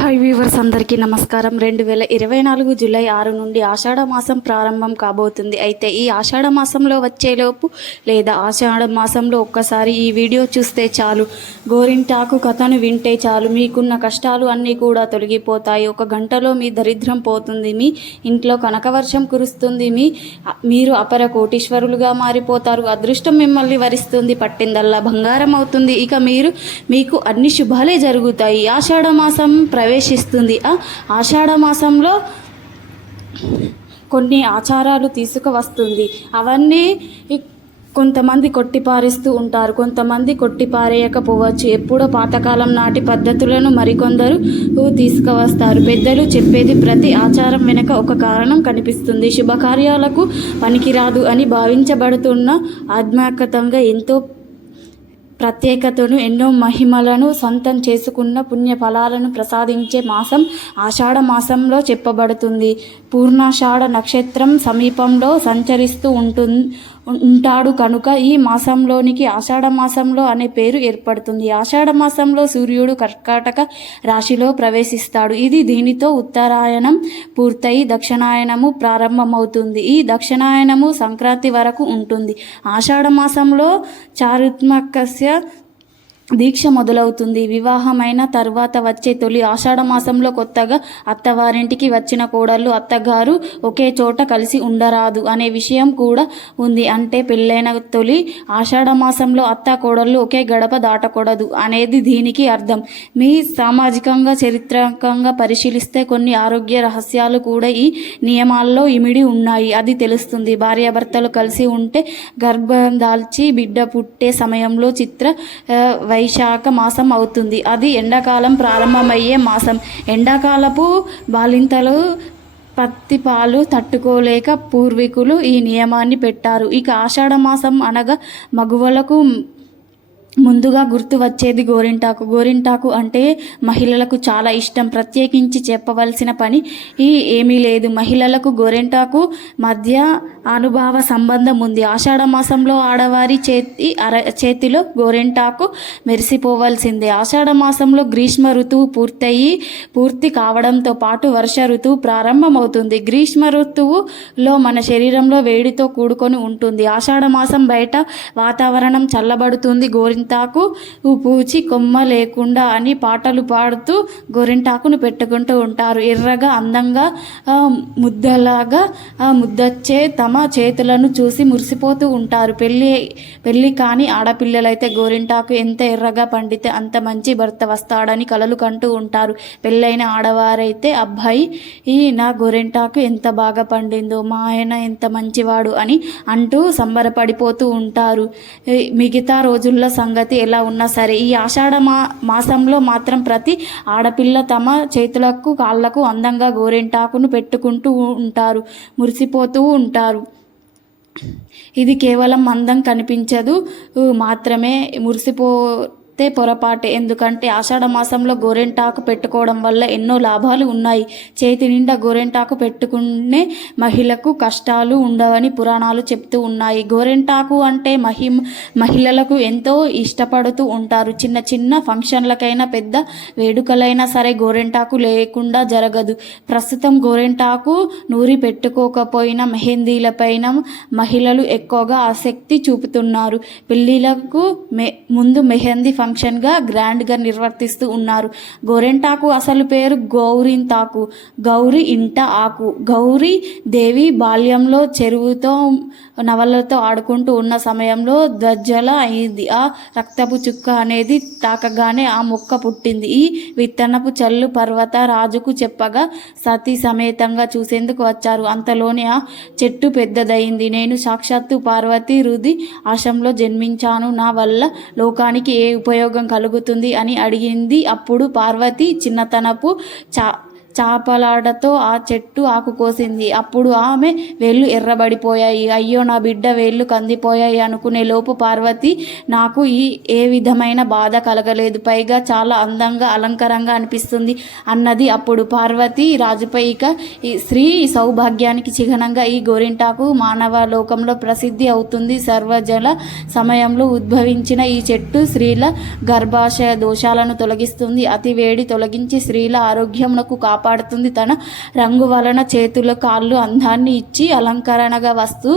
Hi viewers అందరికీ నమస్కారం. రెండు వేల ఇరవై నాలుగు జూలై ఆరు నుండి ఆషాఢ మాసం ప్రారంభం కాబోతుంది. అయితే ఈ ఆషాఢ మాసంలో వచ్చేలోపు లేదా ఆషాఢ మాసంలో ఒక్కసారి ఈ వీడియో చూస్తే చాలు. గోరింటాకు కథను వింటే చాలు. మీకున్న కష్టాలు అన్నీ కూడా తొలగిపోతాయి. ఒక గంటలో మీ దరిద్రం పోతుంది. మీ ఇంట్లో కనకవర్షం కురుస్తుంది. మీ మీరు అపర కోటీశ్వరులుగా మారిపోతారు. అదృష్టం మిమ్మల్ని వరిస్తుంది పట్టిందల్లా బంగారం అవుతుంది. ఇక మీరు మీకు అన్ని శుభాలే జరుగుతాయి. ఆషాఢ మాసం ప్ర ప్రవేశిస్తుంది. ఆషాఢ మాసంలో కొన్ని ఆచారాలు తీసుకువస్తుంది. అవన్నీ కొంతమంది కొట్టిపారేస్తూ ఉంటారు. కొంతమంది కొట్టిపారేయకపోవచ్చు. ఎప్పుడో పాతకాలం నాటి పద్ధతులను మరికొందరు తీసుకువస్తారు. పెద్దలు చెప్పేది ప్రతి ఆచారం వెనుక ఒక కారణం కనిపిస్తుంది. శుభకార్యాలకు పనికిరాదు అని భావించబడుతున్న ఆధ్యాత్మికంగా ఎంతో ప్రత్యేకతను ఎన్నో మహిమలను సొంతం చేసుకున్న పుణ్య ఫలాలను ప్రసాదించే మాసం ఆషాఢ మాసంలో చెప్పబడుతుంది. పూర్ణాషాఢ నక్షత్రం సమీపంలో సంచరిస్తూ ఉంటుంది ఉంటాడు కనుక ఈ మాసంలోనికి ఆషాఢ మాసంలో అనే పేరు ఏర్పడుతుంది. ఆషాఢ మాసంలో సూర్యుడు కర్కాటక రాశిలో ప్రవేశిస్తాడు. ఇది దీనితో ఉత్తరాయణం పూర్తయి దక్షిణాయనము ప్రారంభమవుతుంది. ఈ దక్షిణాయనము సంక్రాంతి వరకు ఉంటుంది. ఆషాఢ మాసంలో చారిత్మకస్య దీక్ష మొదలవుతుంది. వివాహమైన తర్వాత వచ్చే తొలి ఆషాఢ మాసంలో కొత్తగా అత్తవారింటికి వచ్చిన కోడళ్ళు అత్తగారు ఒకే చోట కలిసి ఉండరాదు అనే విషయం కూడా ఉంది. అంటే పెళ్ళైన తొలి ఆషాఢ మాసంలో అత్త కోడళ్ళు ఒకే గడప దాటకూడదు అనేది దీనికి అర్థం. మీ సామాజికంగా చరిత్రకంగా పరిశీలిస్తే కొన్ని ఆరోగ్య రహస్యాలు కూడా ఈ నియమాల్లో ఇమిడి ఉన్నాయి. అది తెలుస్తుంది. భార్యాభర్తలు కలిసి ఉంటే గర్భం దాల్చి బిడ్డ పుట్టే సమయంలో చిత్ర వైశాఖ మాసం అవుతుంది. అది ఎండాకాలం ప్రారంభమయ్యే మాసం. ఎండాకాలపు బాలింతలు పత్తి పాలు తట్టుకోలేక పూర్వీకులు ఈ నియమాన్ని పెట్టారు. ఇక ఆషాఢ మాసం అనగా మగువలకు ముందుగా గుర్తు వచ్చేది గోరింటాకు. గోరింటాకు అంటే మహిళలకు చాలా ఇష్టం. ప్రత్యేకించి చెప్పవలసిన పని ఈ ఏమీ లేదు. మహిళలకు గోరింటాకు మధ్య అనుభవ సంబంధం ఉంది. ఆషాఢ మాసంలో ఆడవారి చేతి అర చేతిలో గోరింటాకు మెరిసిపోవాల్సిందే. ఆషాఢ మాసంలో గ్రీష్మ ఋతువు పూర్తయి పూర్తి కావడంతో పాటు వర్ష ఋతువు ప్రారంభమవుతుంది. గ్రీష్మ ఋతువులో మన శరీరంలో వేడితో కూడుకొని ఉంటుంది. ఆషాఢ మాసం బయట వాతావరణం చల్లబడుతుంది. గోరి గోరింటాకు పూచి కొమ్మ లేకుండా అని పాటలు పాడుతూ గోరింటాకును పెట్టుకుంటూ ఉంటారు. ఎర్రగా అందంగా ముద్దలాగా ముద్దచ్చే తమ చేతులను చూసి మురిసిపోతూ ఉంటారు. పెళ్ళి పెళ్ళి కాని ఆడపిల్లలైతే గోరింటాకు ఎంత ఎర్రగా పండితే అంత మంచి భర్త వస్తాడని కలలు కంటూ ఉంటారు. పెళ్ళైన ఆడవారైతే అబ్బాయి ఈ నా గోరింటాకు ఎంత బాగా పండిందో మా ఆయన ఎంత మంచివాడు అని అంటూ సంబరపడిపోతూ ఉంటారు. మిగతా రోజుల్లో సంగతి ఎలా ఉన్నా సరే ఈ ఆషాఢ మా మాసంలో మాత్రం ప్రతి ఆడపిల్ల తమ చేతులకు కాళ్ళకు అందంగా గోరింటాకును పెట్టుకుంటూ ఉంటారు మురిసిపోతూ ఉంటారు. ఇది కేవలం అందం కనిపించదు మాత్రమే మురిసిపో మురిసిపోతే పొరపాటే. ఎందుకంటే ఆషాఢ మాసంలో గోరెంటాకు పెట్టుకోవడం వల్ల ఎన్నో లాభాలు ఉన్నాయి. చేతి నిండా గోరెంటాకు పెట్టుకునే మహిళకు కష్టాలు ఉండవని పురాణాలు చెప్తూ ఉన్నాయి. గోరెంటాకు అంటే మహి మహిళలకు ఎంతో ఇష్టపడుతూ ఉంటారు. చిన్న చిన్న ఫంక్షన్లకైనా పెద్ద వేడుకలైనా సరే గోరెంటాకు లేకుండా జరగదు. ప్రస్తుతం గోరెంటాకు నూరి పెట్టుకోకపోయినా మెహందీలపైన మహిళలు ఎక్కువగా ఆసక్తి చూపుతున్నారు. పెళ్ళిళ్ళకు మె ముందు మెహందీ ఫంక్షన్గా గ్రాండ్గా నిర్వర్తిస్తూ ఉన్నారు. గోరెంటాకు అసలు పేరు గౌరింతాకు. గౌరి ఇంట ఆకు. గౌరీ దేవి బాల్యంలో చెరువుతో నవలతో ఆడుకుంటూ ఉన్న సమయంలో ధ్వజల అయింది ఆ రక్తపు చుక్క అనేది తాకగానే ఆ మొక్క పుట్టింది. ఈ విత్తనపు చల్లు పర్వత రాజుకు చెప్పగా సతీ సమేతంగా చూసేందుకు వచ్చారు. అంతలోనే ఆ చెట్టు పెద్దదయింది. నేను సాక్షాత్తు పార్వతి రుది ఆశంలో జన్మించాను. నా వల్ల లోకానికి ఏ ఉపయోగం కలుగుతుంది అని అడిగింది. అప్పుడు పార్వతి చిన్నతనపు చా చాపలాడతో ఆ చెట్టు ఆకు కోసింది. అప్పుడు ఆమె వేళ్ళు ఎర్రబడిపోయాయి. అయ్యో నా బిడ్డ వేళ్ళు కందిపోయాయి అనుకునే లోపు పార్వతి నాకు ఈ ఏ విధమైన బాధ కలగలేదు. పైగా చాలా అందంగా అలంకారంగా అనిపిస్తుంది అన్నది అప్పుడు పార్వతి రాజుపై ఇక ఈ స్త్రీ సౌభాగ్యానికి చిహ్నంగా ఈ గోరింటాకు మానవ లోకంలో ప్రసిద్ధి అవుతుంది. సర్వజల సమయంలో ఉద్భవించిన ఈ చెట్టు స్త్రీల గర్భాశయ దోషాలను తొలగిస్తుంది. అతి వేడి తొలగించి స్త్రీల ఆరోగ్యమునకు కాపాడుతుంది. తన రంగు వలన చేతుల కాళ్ళు అందాన్ని ఇచ్చి అలంకరణగా వస్తూ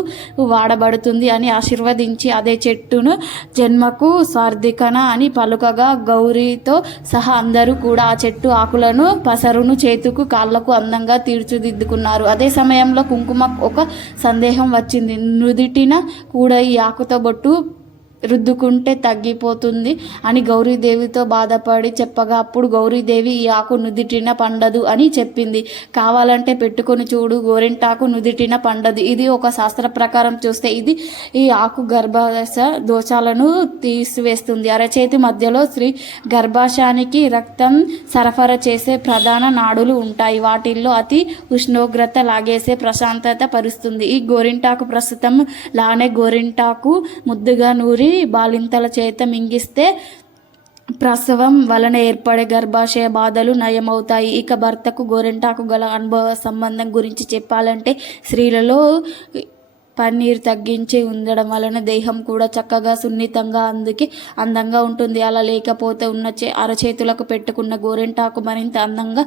వాడబడుతుంది అని ఆశీర్వదించి అదే చెట్టును జన్మకు స్వార్థికన అని పలుకగా గౌరీతో సహా అందరూ కూడా ఆ చెట్టు ఆకులను పసరును చేతుకు కాళ్ళకు అందంగా తీర్చిదిద్దుకున్నారు. అదే సమయంలో కుంకుమ ఒక సందేహం వచ్చింది. నుదిటిన కూడా ఈ ఆకుతో బొట్టు రుద్దుకుంటే తగ్గిపోతుంది అని గౌరీదేవితో బాధపడి చెప్పగా అప్పుడు గౌరీదేవి ఈ ఆకు నుదిటిన పండదు అని చెప్పింది. కావాలంటే పెట్టుకొని చూడు గోరింటాకు నుదిటిన పండదు. ఇది ఒక శాస్త్ర ప్రకారం చూస్తే ఇది ఈ ఆకు గర్భాశ దోషాలను తీసివేస్తుంది. అరచేతి మధ్యలో స్త్రీ గర్భాశయానికి రక్తం సరఫరా చేసే ప్రధాన నాడులు ఉంటాయి. వాటిల్లో అతి ఉష్ణోగ్రత లాగేసే ప్రశాంతత పరుస్తుంది. ఈ గోరింటాకు ప్రస్తుతం లానే గోరింటాకు ముద్దుగా నూరి బాలింతల చేత మింగిస్తే ప్రసవం వలన ఏర్పడే గర్భాశయ బాధలు నయమవుతాయి. ఇక భర్తకు గోరింటాకు గల అనుభవ సంబంధం గురించి చెప్పాలంటే స్త్రీలలో పన్నీరు తగ్గించి ఉండడం వలన దేహం కూడా చక్కగా సున్నితంగా అందుకే అందంగా ఉంటుంది. అలా లేకపోతే ఉన్న చే అరచేతులకు పెట్టుకున్న గోరెంటాకు మరింత అందంగా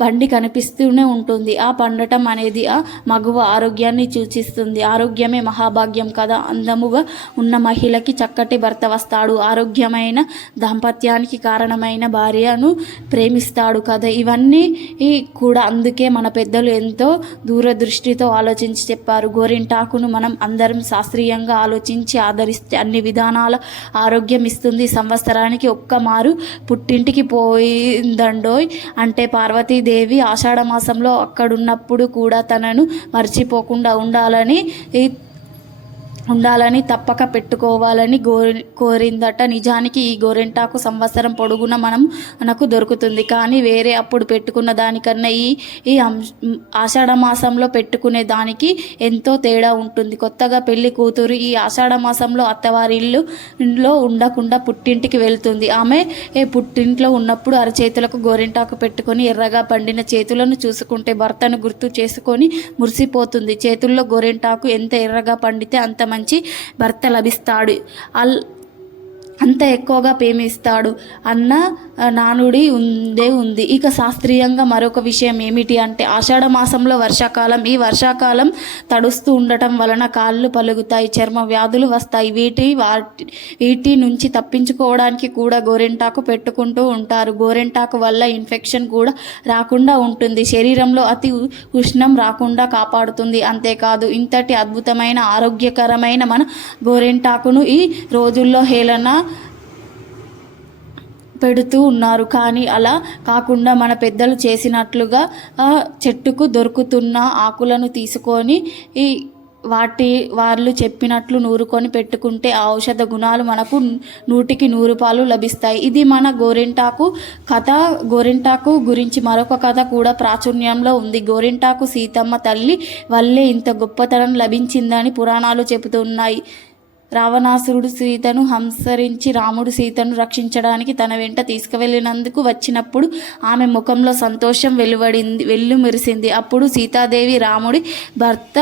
పండి కనిపిస్తూనే ఉంటుంది. ఆ పండటం అనేది ఆ మగువ ఆరోగ్యాన్ని సూచిస్తుంది. ఆరోగ్యమే మహాభాగ్యం కదా. అందముగా ఉన్న మహిళకి చక్కటి భర్త వస్తాడు. ఆరోగ్యమైన దాంపత్యానికి కారణమైన భార్యను ప్రేమిస్తాడు కదా. ఇవన్నీ కూడా అందుకే మన పెద్దలు ఎంతో దూరదృష్టితో ఆలోచించి చెప్పారు. గోరింటాకును మనం అందరం శాస్త్రీయంగా ఆలోచించి ఆదరిస్తే అన్ని విధానాల ఆరోగ్యం ఇస్తుంది. సంవత్సరానికి ఒక్క మారు పుట్టింటికి పోయిందండోయ్ అంటే పార్వతీదేవి దేవి మాసంలో అక్కడున్నప్పుడు కూడా తనను మర్చిపోకుండా ఉండాలని ఈ ఉండాలని తప్పక పెట్టుకోవాలని గోరి కోరిందట. నిజానికి ఈ గోరింటాకు సంవత్సరం పొడుగున మనం మనకు దొరుకుతుంది. కానీ వేరే అప్పుడు పెట్టుకున్న దానికన్నా ఈ ఈ ఆషాఢ మాసంలో పెట్టుకునే దానికి ఎంతో తేడా ఉంటుంది. కొత్తగా పెళ్ళి కూతురు ఈ ఆషాఢ మాసంలో అత్తవారి ఇల్లు ఇంట్లో ఉండకుండా పుట్టింటికి వెళ్తుంది. ఆమె ఏ పుట్టింట్లో ఉన్నప్పుడు అరచేతులకు గోరింటాకు పెట్టుకొని ఎర్రగా పండిన చేతులను చూసుకుంటే భర్తను గుర్తు చేసుకొని మురిసిపోతుంది. చేతుల్లో గోరింటాకు ఎంత ఎర్రగా పండితే అంత మంచి భర్త లభిస్తాడు. అల్ అంత ఎక్కువగా ప్రేమిస్తాడు. అన్న నానుడి ఉందే ఉంది. ఇక శాస్త్రీయంగా మరొక విషయం ఏమిటి అంటే ఆషాఢ మాసంలో వర్షాకాలం ఈ వర్షాకాలం తడుస్తూ ఉండటం వలన కాళ్ళు పలుగుతాయి చర్మ వ్యాధులు వస్తాయి. వీటి వాటి వీటి నుంచి తప్పించుకోవడానికి కూడా గోరింటాకు పెట్టుకుంటూ ఉంటారు. గోరెంటాకు వల్ల ఇన్ఫెక్షన్ కూడా రాకుండా ఉంటుంది. శరీరంలో అతి ఉష్ణం రాకుండా కాపాడుతుంది. అంతేకాదు ఇంతటి అద్భుతమైన ఆరోగ్యకరమైన మన గోరెంటాకును ఈ రోజుల్లో హేళన పెడుతూ ఉన్నారు. కానీ అలా కాకుండా మన పెద్దలు చేసినట్లుగా చెట్టుకు దొరుకుతున్న ఆకులను తీసుకొని ఈ వాటి వాళ్ళు చెప్పినట్లు నూరుకొని పెట్టుకుంటే ఆ ఔషధ గుణాలు మనకు నూటికి నూరు పాలు లభిస్తాయి. ఇది మన గోరింటాకు కథ. గోరింటాకు గురించి మరొక కథ కూడా ప్రాచుర్యంలో ఉంది. గోరింటాకు సీతమ్మ తల్లి వల్లే ఇంత గొప్పతనం లభించిందని పురాణాలు చెబుతున్నాయి. రావణాసురుడు సీతను హంసరించి రాముడు సీతను రక్షించడానికి తన వెంట తీసుకువెళ్ళినందుకు వచ్చినప్పుడు ఆమె ముఖంలో సంతోషం వెలువడింది వెళ్ళు మెరిసింది. అప్పుడు సీతాదేవి రాముడి భర్త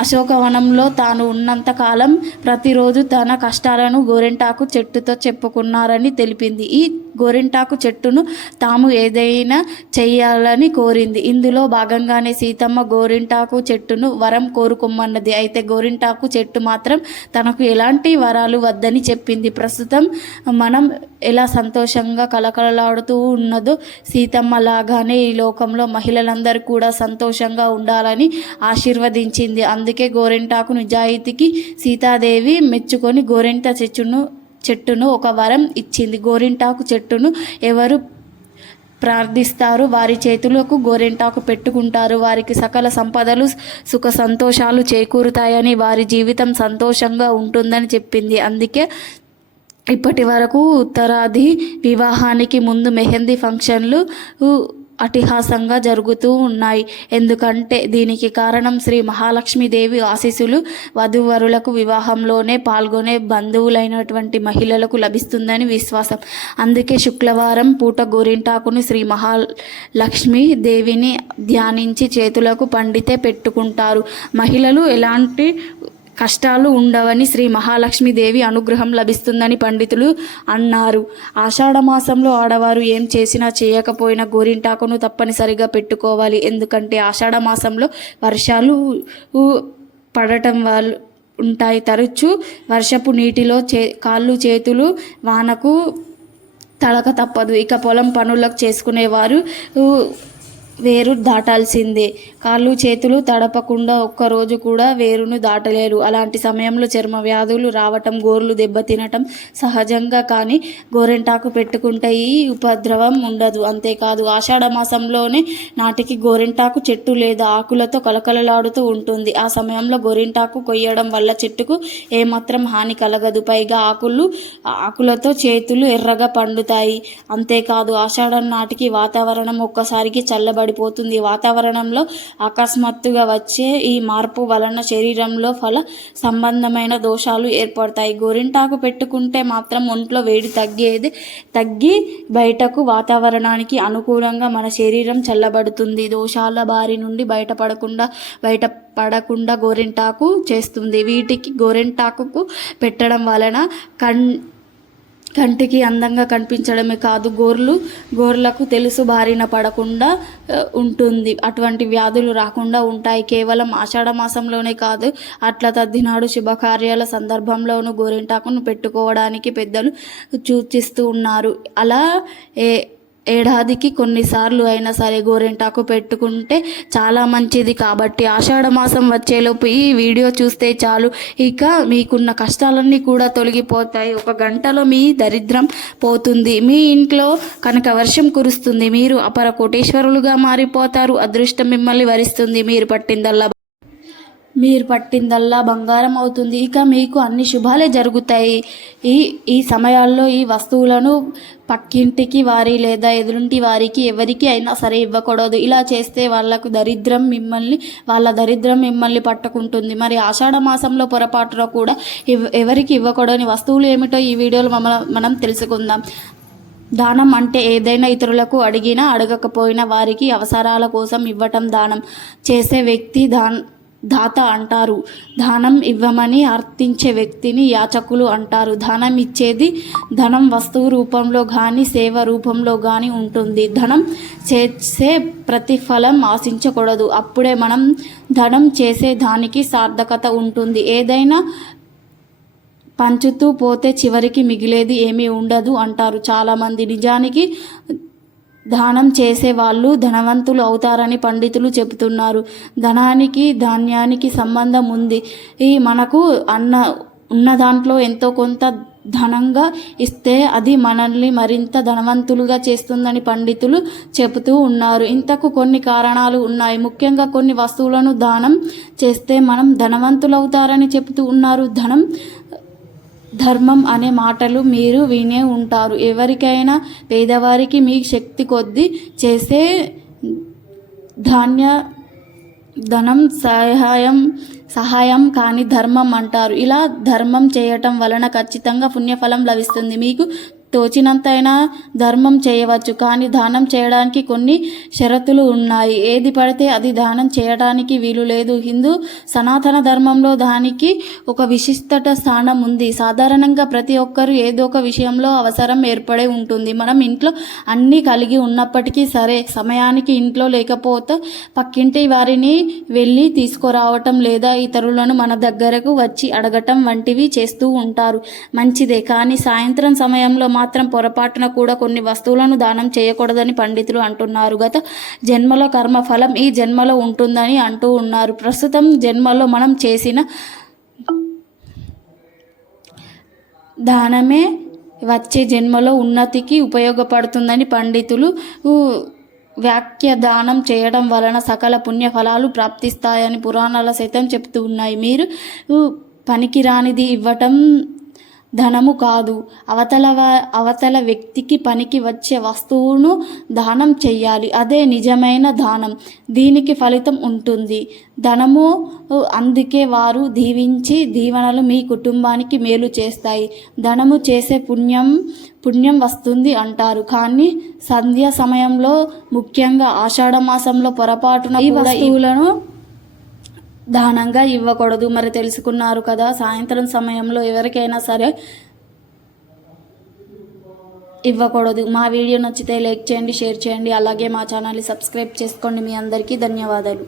అశోకవనంలో తాను ఉన్నంతకాలం ప్రతిరోజు తన కష్టాలను గోరింటాకు చెట్టుతో చెప్పుకున్నారని తెలిపింది. ఈ గోరింటాకు చెట్టును తాము ఏదైనా చేయాలని కోరింది. ఇందులో భాగంగానే సీతమ్మ గోరింటాకు చెట్టును వరం కోరుకోమన్నది అయితే గోరింటాకు చెట్టు మాత్రం తనకు ఎలాంటి వరాలు వద్దని చెప్పింది. ప్రస్తుతం మనం ఎలా సంతోషంగా కలకలలాడుతూ ఉన్నదో సీతమ్మ లాగానే ఈ లోకంలో మహిళలందరూ కూడా సంతోషంగా ఉండాలని ఆశీర్వదించింది. అందుకే గోరింటాకు నిజాయితీకి సీతాదేవి మెచ్చుకొని గోరింట చెట్టును చెట్టును ఒక వరం ఇచ్చింది. గోరింటాకు చెట్టును ఎవరు ప్రార్థిస్తారు? వారి చేతులకు గోరింటాకు పెట్టుకుంటారు. వారికి సకల సంపదలు సుఖ సంతోషాలు చేకూరుతాయని వారి జీవితం సంతోషంగా ఉంటుందని చెప్పింది. అందుకే ఇప్పటి వరకు ఉత్తరాది వివాహానికి ముందు మెహందీ ఫంక్షన్లు అటిహాసంగా జరుగుతూ ఉన్నాయి. ఎందుకంటే దీనికి కారణం శ్రీ మహాలక్ష్మీదేవి ఆశీస్సులు వధూవరులకు వివాహంలోనే పాల్గొనే బంధువులైనటువంటి మహిళలకు లభిస్తుందని విశ్వాసం. అందుకే శుక్రవారం పూట గోరింటాకును శ్రీ మహాలక్ష్మి దేవిని ధ్యానించి చేతులకు పండితే పెట్టుకుంటారు. మహిళలు ఎలాంటి కష్టాలు ఉండవని శ్రీ మహాలక్ష్మీదేవి అనుగ్రహం లభిస్తుందని పండితులు అన్నారు. ఆషాఢ మాసంలో ఆడవారు ఏం చేసినా చేయకపోయినా గోరింటాకును తప్పనిసరిగా పెట్టుకోవాలి. ఎందుకంటే ఆషాఢ మాసంలో వర్షాలు పడటం వల్ల ఉంటాయి. తరచూ వర్షపు నీటిలో చే కాళ్ళు చేతులు వానకు తడక తప్పదు. ఇక పొలం పనులకు చేసుకునేవారు వేరు దాటాల్సిందే. కాళ్ళు చేతులు తడపకుండా ఒక్కరోజు కూడా వేరును దాటలేరు. అలాంటి సమయంలో చర్మ వ్యాధులు రావటం గోర్లు దెబ్బతినటం సహజంగా కానీ గోరెంటాకు పెట్టుకుంటే ఈ ఉపద్రవం ఉండదు. అంతేకాదు ఆషాఢ మాసంలోనే నాటికి గోరింటాకు చెట్టు లేదా ఆకులతో కలకలలాడుతూ ఉంటుంది. ఆ సమయంలో గోరింటాకు కొయ్యడం వల్ల చెట్టుకు ఏమాత్రం హాని కలగదు. పైగా ఆకులు ఆకులతో చేతులు ఎర్రగా పండుతాయి. అంతేకాదు ఆషాఢం నాటికి వాతావరణం ఒక్కసారికి చల్లబడిపోతుంది. వాతావరణంలో అకస్మాత్తుగా వచ్చే ఈ మార్పు వలన శరీరంలో ఫల సంబంధమైన దోషాలు ఏర్పడతాయి. గోరింటాకు పెట్టుకుంటే మాత్రం ఒంట్లో వేడి తగ్గేది తగ్గి బయటకు వాతావరణానికి అనుకూలంగా మన శరీరం చల్లబడుతుంది. దోషాల బారి నుండి బయటపడకుండా బయట పడకుండా గోరింటాకు చేస్తుంది. వీటికి గోరింటాకుకు పెట్టడం వలన కన్ కంటికి అందంగా కనిపించడమే కాదు గోర్లు గోర్లకు తెలుసు బారిన పడకుండా ఉంటుంది. అటువంటి వ్యాధులు రాకుండా ఉంటాయి. కేవలం ఆషాఢ మాసంలోనే కాదు అట్ల తద్దినాడు శుభకార్యాల సందర్భంలోనూ గోరింటాకును పెట్టుకోవడానికి పెద్దలు సూచిస్తూ ఉన్నారు. అలా ఏ ఏడాదికి కొన్నిసార్లు అయినా సరే గోరింటాకు పెట్టుకుంటే చాలా మంచిది కాబట్టి ఆషాఢ మాసం వచ్చేలోపు ఈ వీడియో చూస్తే చాలు. ఇక మీకున్న కష్టాలన్నీ కూడా తొలగిపోతాయి. ఒక గంటలో మీ దరిద్రం పోతుంది. మీ ఇంట్లో కనుక వర్షం కురుస్తుంది మీరు అపర కోటేశ్వరులుగా మారిపోతారు. అదృష్టం మిమ్మల్ని వరిస్తుంది. మీరు పట్టిందల్లా మీరు పట్టిందల్లా బంగారం అవుతుంది. ఇక మీకు అన్ని శుభాలే జరుగుతాయి. ఈ ఈ సమయాల్లో ఈ వస్తువులను పక్కింటికి వారి లేదా ఎదురింటి వారికి ఎవరికి అయినా సరే ఇవ్వకూడదు. ఇలా చేస్తే వాళ్ళకు దరిద్రం మిమ్మల్ని వాళ్ళ దరిద్రం మిమ్మల్ని పట్టుకుంటుంది. మరి ఆషాఢ మాసంలో పొరపాటులో కూడా ఎవరికి ఇవ్వకూడని వస్తువులు ఏమిటో ఈ వీడియోలో మమ మనం తెలుసుకుందాం. దానం అంటే ఏదైనా ఇతరులకు అడిగినా అడగకపోయినా వారికి అవసరాల కోసం ఇవ్వటం దానం. చేసే వ్యక్తి దాన్ దాత అంటారు. దానం ఇవ్వమని అర్థించే వ్యక్తిని యాచకులు అంటారు. ధనం ఇచ్చేది ధనం వస్తువు రూపంలో కానీ సేవ రూపంలో కానీ ఉంటుంది. ధనం చేసే ప్రతిఫలం ఆశించకూడదు. అప్పుడే మనం ధనం చేసే దానికి సార్థకత ఉంటుంది. ఏదైనా పంచుతూ పోతే చివరికి మిగిలేది ఏమీ ఉండదు అంటారు. చాలామంది నిజానికి దానం చేసే వాళ్ళు ధనవంతులు అవుతారని పండితులు చెబుతున్నారు. ధనానికి ధాన్యానికి సంబంధం ఉంది. ఈ మనకు అన్న ఉన్న దాంట్లో ఎంతో కొంత ధనంగా ఇస్తే అది మనల్ని మరింత ధనవంతులుగా చేస్తుందని పండితులు చెబుతూ ఉన్నారు. ఇంతకు కొన్ని కారణాలు ఉన్నాయి. ముఖ్యంగా కొన్ని వస్తువులను దానం చేస్తే మనం ధనవంతులవుతారని చెబుతూ ఉన్నారు. ధనం ధర్మం అనే మాటలు మీరు వినే ఉంటారు. ఎవరికైనా పేదవారికి మీ శక్తి కొద్దీ చేసే ధాన్య ధనం సహాయం సహాయం కానీ ధర్మం అంటారు. ఇలా ధర్మం చేయటం వలన ఖచ్చితంగా పుణ్యఫలం లభిస్తుంది. మీకు తోచినంతైనా ధర్మం చేయవచ్చు కానీ దానం చేయడానికి కొన్ని షరతులు ఉన్నాయి. ఏది పడితే అది దానం చేయడానికి వీలు లేదు. హిందూ సనాతన ధర్మంలో దానికి ఒక విశిష్టత స్థానం ఉంది. సాధారణంగా ప్రతి ఒక్కరు ఏదో ఒక విషయంలో అవసరం ఏర్పడే ఉంటుంది. మనం ఇంట్లో అన్నీ కలిగి ఉన్నప్పటికీ సరే సమయానికి ఇంట్లో లేకపోతే పక్కింటి వారిని వెళ్ళి తీసుకురావటం లేదా ఇతరులను మన దగ్గరకు వచ్చి అడగటం వంటివి చేస్తూ ఉంటారు. మంచిదే. కానీ సాయంత్రం సమయంలో మాత్రం పొరపాటున కూడా కొన్ని వస్తువులను దానం చేయకూడదని పండితులు అంటున్నారు. గత జన్మల కర్మ ఫలం ఈ జన్మలో ఉంటుందని అంటూ ఉన్నారు. ప్రస్తుతం జన్మలో మనం చేసిన దానమే వచ్చే జన్మలో ఉన్నతికి ఉపయోగపడుతుందని పండితులు వ్యాఖ్య దానం చేయడం వలన సకల పుణ్య ఫలాలు ప్రాప్తిస్తాయని పురాణాల సైతం చెప్తూ ఉన్నాయి. మీరు పనికిరానిది ఇవ్వటం ధనము కాదు. అవతల అవతల వ్యక్తికి పనికి వచ్చే వస్తువును దానం చెయ్యాలి. అదే నిజమైన దానం. దీనికి ఫలితం ఉంటుంది. ధనము అందుకే వారు దీవించి దీవెనలు మీ కుటుంబానికి మేలు చేస్తాయి. ధనము చేసే పుణ్యం పుణ్యం వస్తుంది అంటారు. కానీ సంధ్య సమయంలో ముఖ్యంగా ఆషాఢ మాసంలో పొరపాటున ఈ వస్తువులను దానంగా ఇవ్వకూడదు. మరి తెలుసుకున్నారు కదా సాయంత్రం సమయంలో ఎవరికైనా సరే ఇవ్వకూడదు. మా వీడియో నచ్చితే లైక్ చేయండి షేర్ చేయండి. అలాగే మా ఛానల్ని సబ్స్క్రైబ్ చేసుకోండి మీ అందరికీ ధన్యవాదాలు.